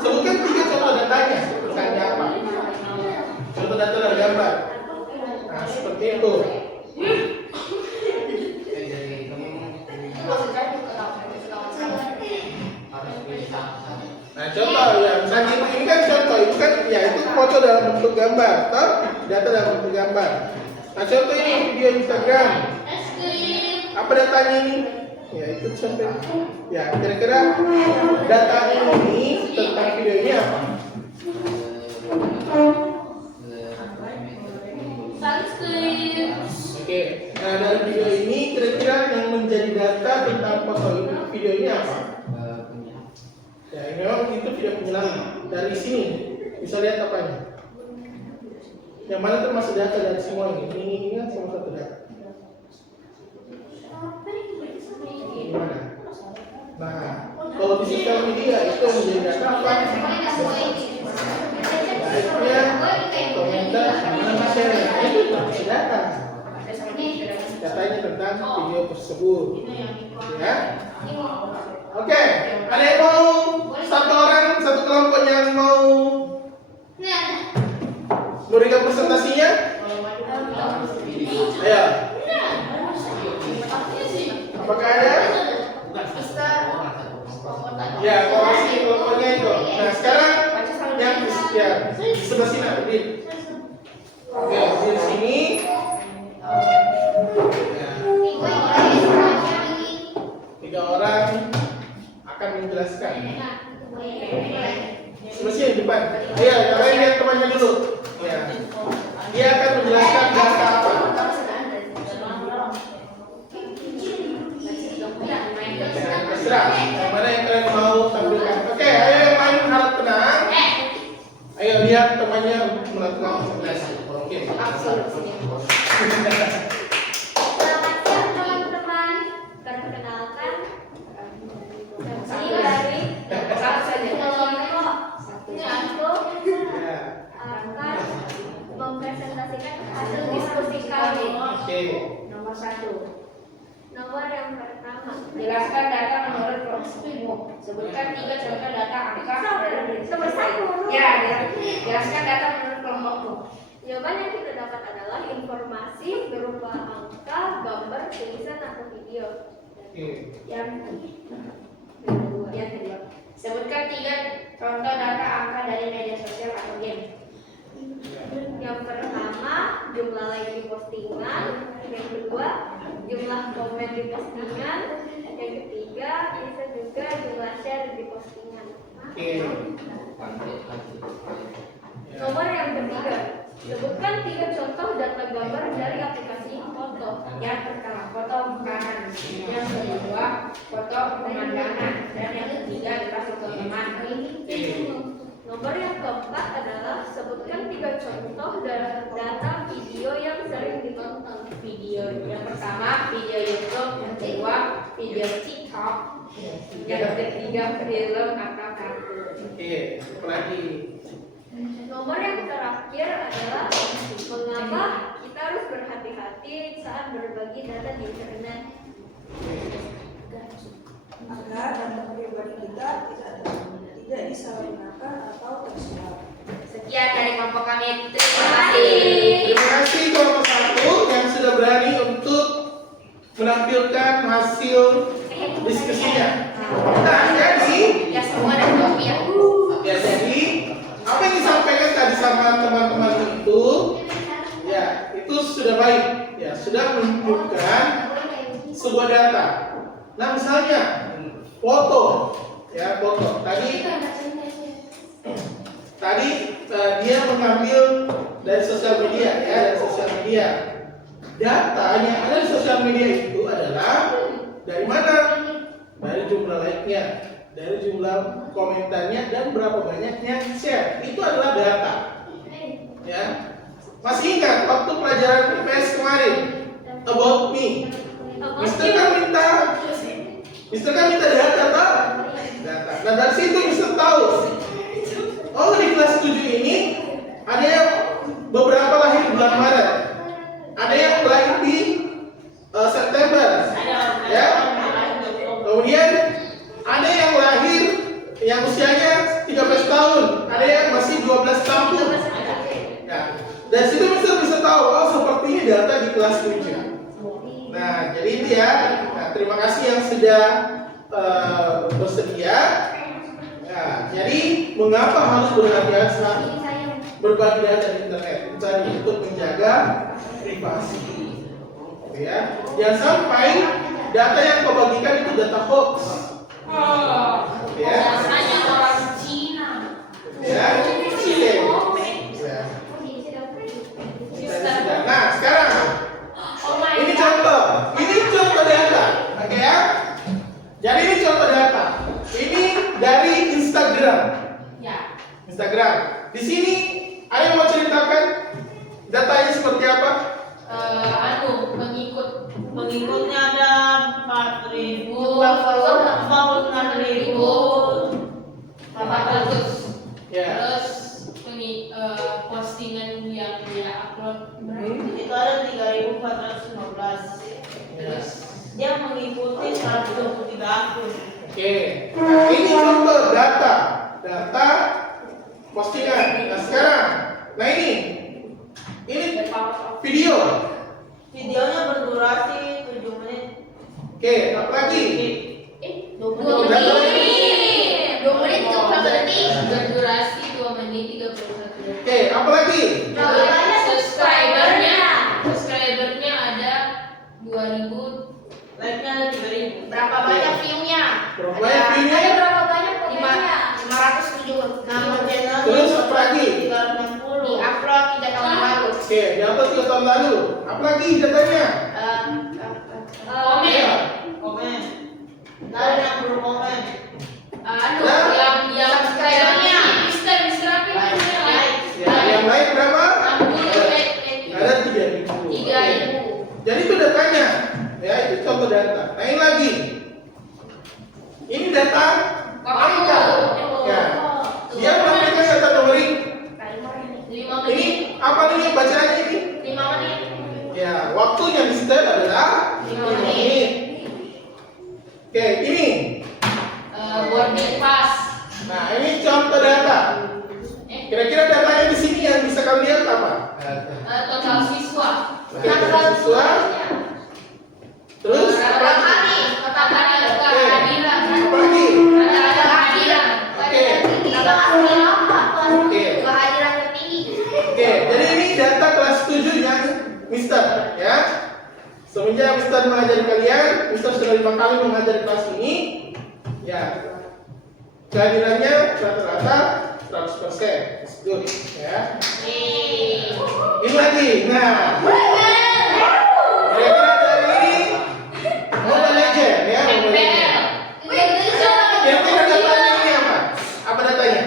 sebutkan 3 contoh datanya. Sebutkannya apa? Contoh data dari gambar. Nah, seperti itu. Nah, contoh ya, misalnya ini kan contoh, itu kan ya itu foto dalam bentuk gambar, atau data dalam bentuk gambar. Nah, contoh ini video Instagram. Apa datanya ini? Ya, itu contoh. Ya, kira-kira data ini tentang video ini apa? Oke, nah dari video ini kira-kira yang menjadi data tentang foto ini, video ini apa? Ya, ini memang itu tidak penyelam. Dari sini bisa lihat apanya? Yang mana termasuk data dari semua ini? Ini kan salah satu data. Gimana? Nah, kalau di sosial media itu menjadi data apa? Like-nya, komentar, mana share, itu termasuk data. Datanya tentang video tersebut. Ya. Oke, ada yang mau satu kelompok yang mau memberikan presentasinya? Ayo. Apa fotonya itu. Nah sekarang yang ya di sebelah sini Udin. Oke, di sini. Ya, 3 orang akan menjelaskan. Sebelah sini di depan. Ayo, kalian lihat temannya dulu. Ya. Dia akan menjelaskan data apa. Ya, terserah. Yang mana yang kalian mau tampilkan? Oke, ayo yang lain harap tenang. Ayo lihat temannya melakukan presentasi. Oke. Selamat siang teman-teman. Perkenalkan, ini dari Ya. akan mempresentasikan hasil diskusi kami. Oke. Nomor 1. Nomor yang pertama, jelaskan data menurut kelompokmu. Sebutkan 3 contoh data angka. Nomor 1. Ya, jelaskan data menurut kelompokmu. Jawaban yang kita dapat adalah informasi berupa angka, gambar, tulisan, atau video. Oke. Yang kedua, sebutkan 3 contoh data angka dari media sosial atau game. Yang pertama, jumlah like di postingan. Yang kedua, jumlah komen di postingan. Yang ketiga, bisa juga jumlah share di postingan. Oke. Nomor yang ketiga, sebutkan 3 contoh data gambar dari aplikasi foto. Yang pertama, foto makanan. Yang kedua, foto pemandangan. Dan yang ketiga adalah foto teman. Nomor yang keempat adalah sebutkan 3 contoh data video yang sering ditonton. Video yang pertama video YouTube, yang kedua video TikTok, yang ketiga film atau kartun. Oke, apalagi? Nomor yang terakhir adalah mengapa kita harus berhati-hati saat berbagi data di internet. Agar data pribadi kita tidak disalahgunakan atau tersebar. Sekian dari kelompok kami. Terima kasih. Terima kasih kelompok 1 yang sudah berani untuk menampilkan hasil diskusinya. Nah, jadi Ya semua dan kopi ya. ya jadi apa yang disampaikan tadi sama teman-teman itu ya itu sudah baik ya sudah menunjukkan sebuah data. Nah misalnya foto ya foto tadi dia mengambil dari sosial media ya dari sosial media. Data yang ada di sosial media itu adalah dari mana? Dari jumlah like-nya, dari jumlah komentarnya dan berapa banyak yang share. Itu adalah data. Ya. Masih ingat waktu pelajaran IPS kemarin about me. Mister kan minta data toh? Data. Nah dari situ Mister tahu. Oh di kelas 7 ini ada yang beberapa lahir di bulan Maret, ada yang lahir di September, ya. Kemudian ada yang lahir yang usianya 13 tahun, ada yang masih 12 tahun. Nah, dari situ bisa tahu oh sepertinya data di kelas 7. Nah, jadi itu ya. Nah, terima kasih yang sudah bersedia. Nah, jadi mengapa harus berhati-hati saat berbagi data di internet? Mencari untuk menjaga privasi. Ya, jangan sampai data yang kau bagikan itu data hoax. Ya. Biasanya orang Cina. Ya, Chile. Ya. Nah, sekarang ini contoh data. Oke ya. Jadi ini contoh data. Ini dari Instagram. Ya. Instagram. Di sini ada yang mau ceritakan datanya seperti apa? Pengikutnya ada 4.000, Jumlah follower 400. Ya. Terus postingan yang dia upload itu ada 3.415. Ya. Dia mengikuti 123 akun. Oke. Nah, ini contoh data postingan. Nah, sekarang ini video. Videonya berdurasi 7 menit. Oke, apa lagi? 2 menit. 2 menit itu kalau Oke, di atas 3 tahun lalu. Apalagi datanya? Komen. Ya. Komen. Lalu yang berkomen. Anu, Ya. yang subscribernya. Mister apa namanya? Ya, yang lain berapa? 60 Ada 3.000. 3.000. Jadi itu datanya. Ya, itu contoh data. Nah, ini lagi. Ini data angka. Ya. Dia menampilkan data numerik. 5 Ini menit. apa nih bacaannya ini? 5 menit. Ya, waktunya Mister adalah 5 5 menit. menit. Oke, ini. Boarding pass. Nah, ini contoh data. Kira-kira datanya di sini yang bisa kalian lihat apa? Total siswa. Oke, total siswa. Terus Berapa kali? Total kehadiran. apa lagi? Ada kehadiran. Oke. Oke. Kehadiran tertinggi. Oke, jadi ini data kelas 7 yang Mister, ya. Semenjak Mister mengajari kalian, Mister sudah 5 kali mengajari kelas ini. Ya. Kehadirannya rata-rata 100%. It's good, ya. Ini lagi. Nah, kira-kira dari ini Mobile Legend, ya, Mobile Legend. Kira-kira datanya ini apa? Apa datanya?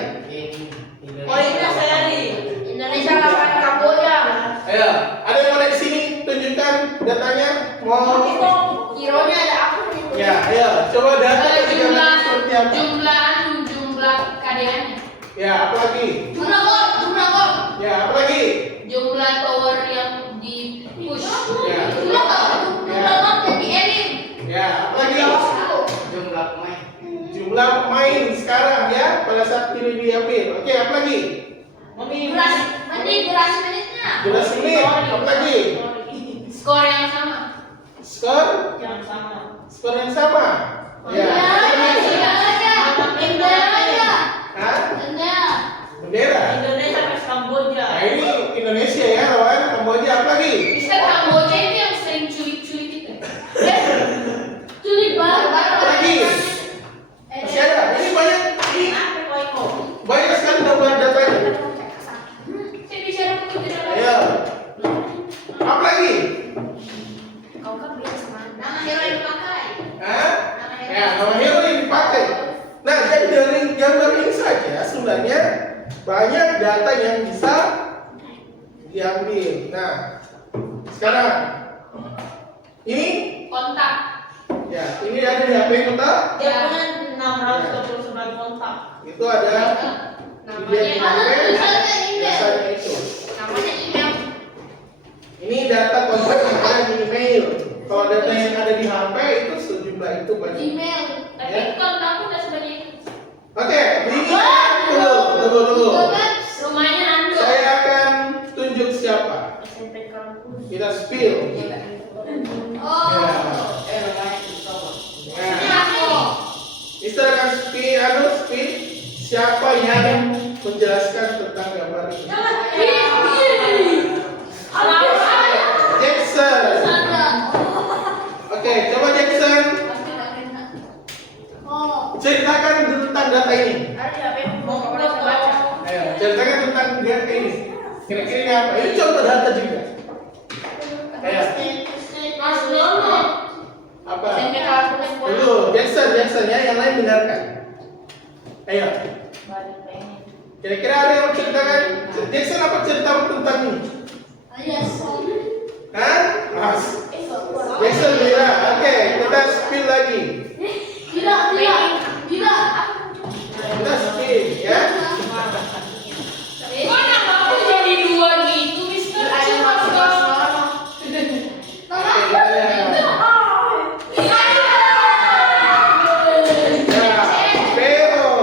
Oh ini saya di. Indonesia lawan Kamboja. Ayo, ada yang mau dari sini tunjukkan datanya? Mau? Kironya ada apa nih? Ya, ayo, coba data tunjukkan seperti apa? Jumlah KDA-nya. Ya, apa lagi? Jumlah gol. Ya, apa lagi? Jumlah tower yang di push. Ya. Jumlah gol yang di elim. Ya, apa lagi? Jumlah pemain sekarang ya pada saat ini diambil. Oke, apa lagi? Durasi menitnya. Durasi menit. Apa lagi? Skor yang sama. Skor? Yang sama. Skor yang sama. Ya. Hah? Bendera. Indonesia vs Kamboja. Nah, ini Indonesia ya lawan Kamboja. Apa lagi? Mister Kamboja itu yang sering culik-culik itu. Culik Apa baru. lagi? Masih ada. Ini banyak. Ini Apa kau iko? banyak sekali tambahan datanya. Saya bicara begitu tidak Ayo. Apa lagi? Kau kan beda sama Nama hero yang dipakai. Hah? Ya, nama hero yang dipakai. Nah, jadi dari gambar ini saja sebenarnya banyak data yang bisa diambil. Nah, sekarang ini Kontak. ya, ini ada di HP kita. Dia punya 629 kontak. Itu ada dia di HP. Biasanya itu. Namanya email. Ini data kontak yang ada di email. Kalau data yang ada di HP itu sejumlah itu banyak. Email. Tapi kontakku udah sebanyak itu. Oke, ini tunggu. Rumahnya Nando. Saya akan tunjuk siapa. SMP kampus. Kita spill. Oh. Ini Nah, aku. Mister akan spill siapa yang menjelaskan tentang gambar ini. Jackson. Oke, coba Jackson ceritakan tentang data ini. Ada di HP mau bisa baca. Ayo, ceritakan tentang data ini. Kira-kira ini apa? Ini contoh data juga. Ayo, Mas Dono. apa? SMP kelas 10. Dulu, Jackson ya, yang lain dengarkan. Ayo, kira-kira ada yang mau ceritakan? Jackson apa cerita tentang ini? Hah? Mas. Jackson Mira. Oke, kita spill lagi. Gila. Kita spill ya. Kok nama aku jadi 2 gitu, Mister? Vero,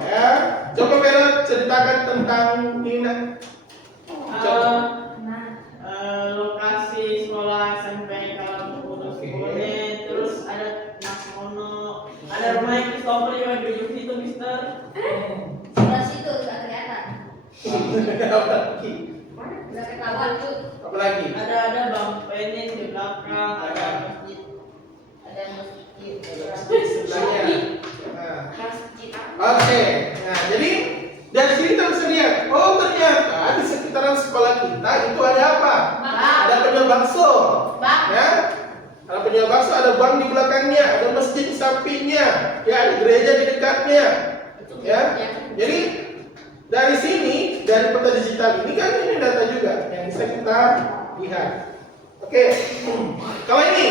ya. Coba Vero ceritakan tentang ini. Lokasi sekolah SMP kampus Oke. Bone, terus ada Mas Mono, ada rumah yang Christopher yang duduk situ, Mister. Apa lagi? Apa lagi? Ada Bang Penin di belakang, ada masjid. Sebelahnya. Nah. Oke. Nah, jadi dari sini kita bisa lihat, oh ternyata di sekitaran sekolah kita itu ada apa? sampingnya, ya ada gereja di dekatnya, ya. Jadi dari sini, dari peta digital ini kan ini data juga yang bisa kita lihat. Oke, kalau ini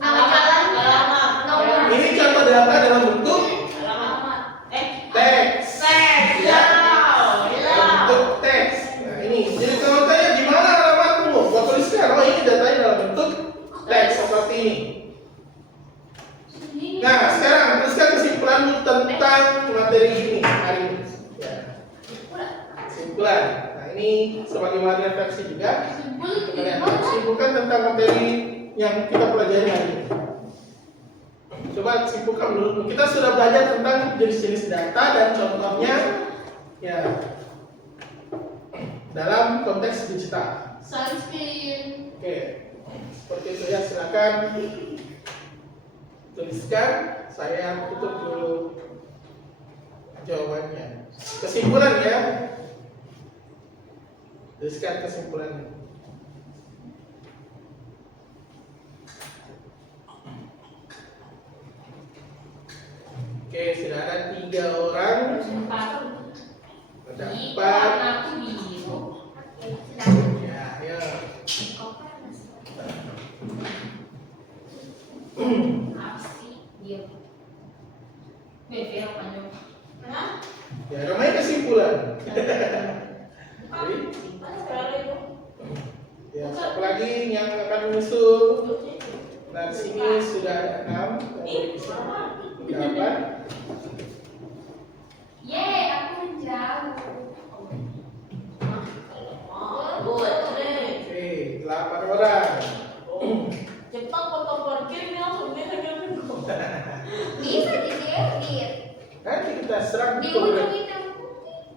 Alamat. ini contoh data dalam bentuk Alamat. teks, ya, dalam bentuk teks. Nah ini, jadi kalau tanya di mana alamatmu, gua tuliskan, oh ini datanya dalam bentuk teks seperti ini. Nah, sekarang tuliskan kesimpulanmu tentang materi ini hari ini. Ya. Kesimpulan. Nah, ini sebagai bahan refleksi juga. Kalian simpulkan tentang materi yang kita pelajari hari ini. Coba simpulkan menurutmu. Kita sudah belajar tentang jenis-jenis data dan contohnya, ya, dalam konteks digital. Sunscreen. Oke, seperti itu ya. Silakan tuliskan, saya tutup dulu jawabannya. Kesimpulan ya, tuliskan kesimpulannya. Oke, sudah ada 3 orang. Ada 4. Aku biru. Ya, ya. Apa sih dia? Bebe panjang. Ya, namanya kesimpulan. Jadi, ya, apa lagi yang akan menyusul? Nah, di sini sudah ada 6. Berapa? Yeay, aku menjauh. Oke, 8 orang. Cepat potong parkir nih langsung dia lagi. Bisa diedit. Nanti kita serang Di ke ujung itu.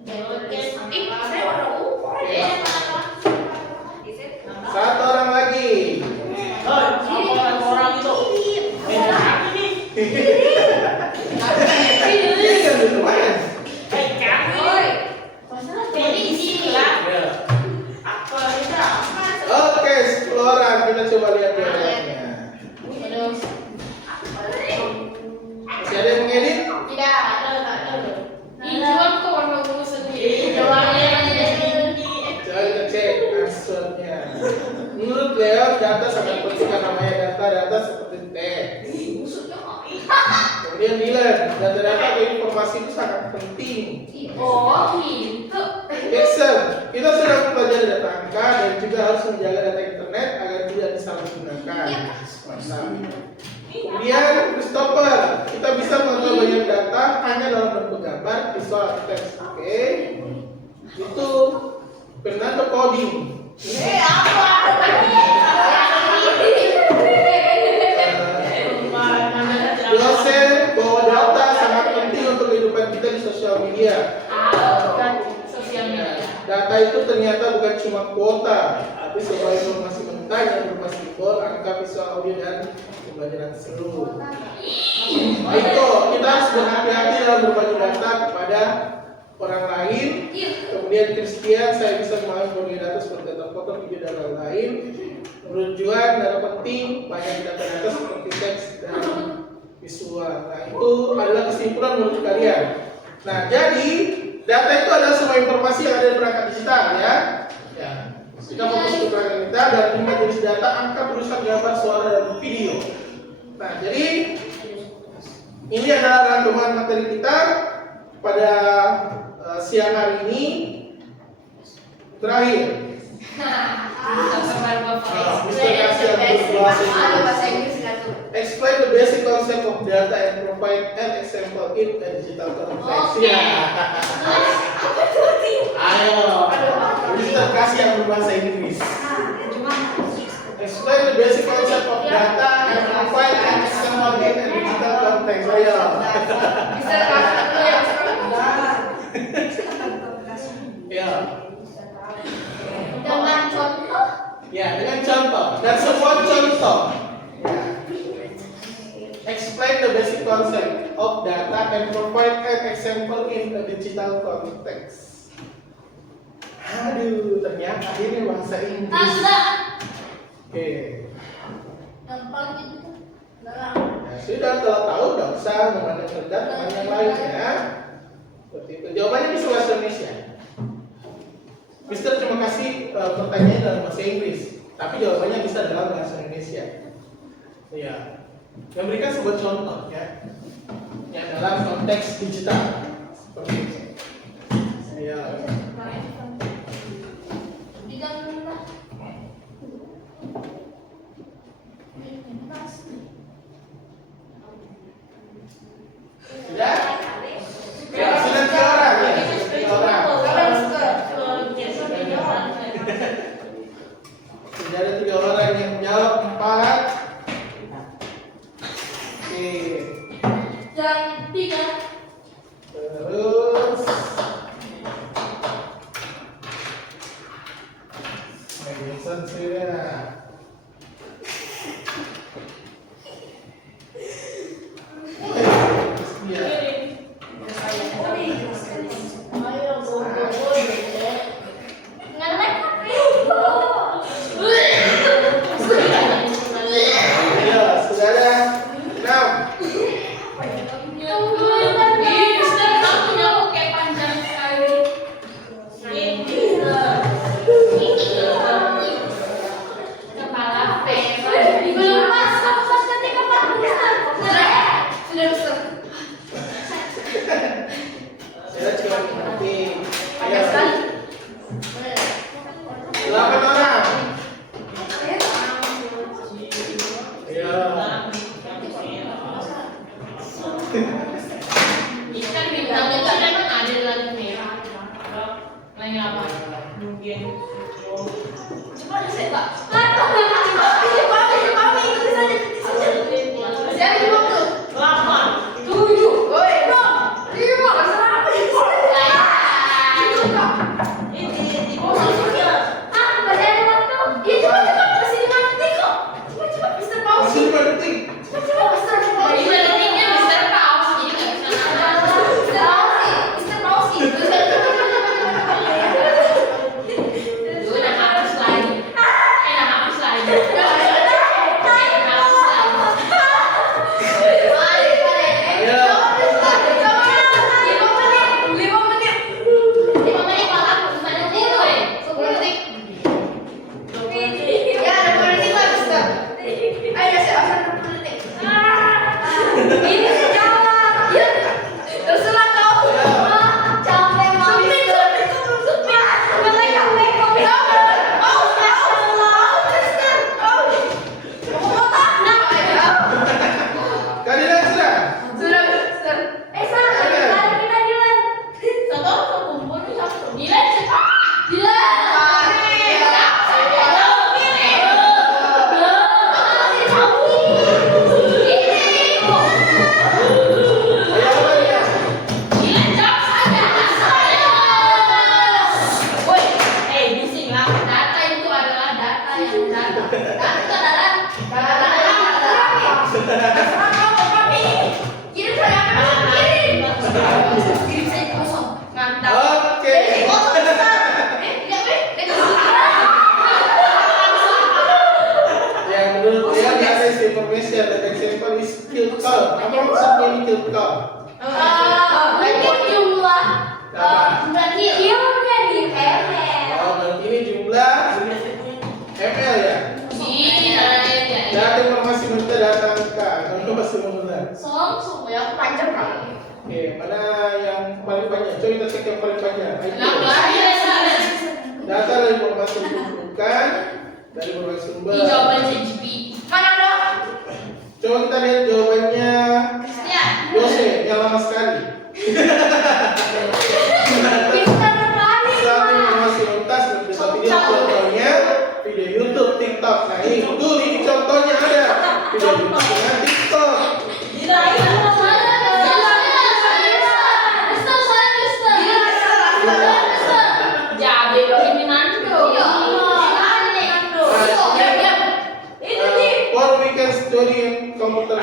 Saya warna ungu. Satu orang lagi. Oh, siapa orang itu? Aku nih. Ini kan lumayan. Kamu. Jadi Lah. Apa ini? Oke, 10 orang. Kita coba lihat jawabannya. Masih ada yang mengedit? Tidak. Hijauan kok warna ungu sendiri. Coba lihat. Coba kita cek answernya. Menurut Leo, data sangat penting karena namanya data seperti teks. Kemudian Dylan, data-data atau informasi itu sangat penting. Oh, gitu. Jackson, kita sudah mempelajari data angka dan juga harus menjaga data internet agar tidak disalahgunakan. Mantap. Kemudian Christopher, kita bisa mengontrol banyak data hanya dalam bentuk gambar, visual, atau teks. Oke, itu Fernando coding. Dosen bahwa data sangat penting untuk kehidupan kita di sosial media. Sosial media. Data itu ternyata bukan cuma kuota, tapi sebuah informasi mentah yang berupa simbol, angka, visual, audio, dan pembelajaran seluruh. Ayo, kita harus berhati-hati dalam berbagi data kepada orang lain. Kemudian Christian, saya bisa memahami berbagai data seperti data foto, video, dan lain-lain. Menurut Juan, data penting, banyak data-data seperti teks dan visual. Nah, itu adalah kesimpulan menurut kalian. Nah, jadi data itu adalah semua informasi yang ada di perangkat digital, ya. Ya. Kita fokus ke perangkat digital dan 5 jenis data, angka, tulisan, gambar, suara, dan video. Nah, jadi ini adalah rangkuman materi kita pada siang hari ini. Terakhir, explain the basic concept of data and provide an example in a digital context. Oke. Ya. Ayo, kita kasih yang berbahasa Inggris. Explain the basic concept of data and provide an example in a digital context. Ayo. Bisa kasih dulu yang Ya. dengan contoh. Ya, dengan contoh dan sebuah contoh. Ya. Explain the basic concept of data and provide an example in a digital context. Aduh, ternyata ini bahasa Inggris. Sudah. Oke. Gampang gitu. Nah, sudah kalau tahu nggak usah memandang rendah teman yang lain ya. Seperti itu. Jawabannya bisa bahasa Indonesia. Mister cuma kasih pertanyaan dalam bahasa Inggris, tapi jawabannya bisa dalam bahasa Indonesia. Ya, yang berikan sebuah contoh ya, yang dalam konteks digital seperti itu. Ya. Sudah? Ya, sudah 3 orang ya. 3 orang. Sudah ada 3 orang yang menjawab 4. Oke. Dan 3. Terus Madison sudah. Ya. Ayo, sudah ada 6. Sudah cukup berarti. Ayo. 8 orang. Ayo. Masih 5 detik. Ayo. Kalian sudah? Ayo kembali ya. Oke. Yang menurut saya di atas informasi ada example is kill call. Apa maksudnya ini kill call? Oh, berarti ini jumlah ML ya. Dan informasi kita datangkan. Informasi benar. Oke, mana yang paling banyak? Coba kita cek yang paling banyak. Data dari informasi dikumpulkan dari berbagai sumber. Coba kita lihat jawabannya Yose yang lama sekali. Satu informasi tuntas berbeda video contohnya video YouTube, TikTok. Nah ini contohnya ada video YouTube dengan TikTok. For weekend study komputer.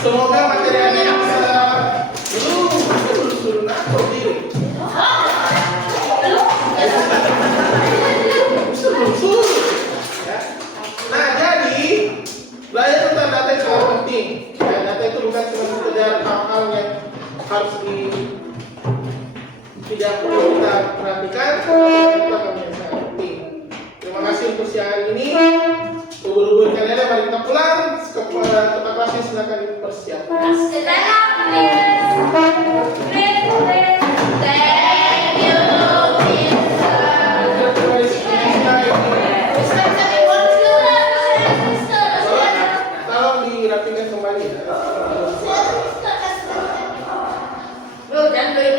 Semoga materialnya bisa suruh aku diri. Suruh. Ya. Nah, jadi belajar tentang data itu sangat penting. Ya, data itu bukan cuma sekedar hal-hal yang harus tidak perlu kita perhatikan, tapi itu akan menjadi sangat penting. Terima kasih untuk siang ini. Ubur-ubur kalian, mari kita pulang. Kepada kelasnya silakan dipersiapkan. Tolong dirapikan kembali ya. Bro, jangan beri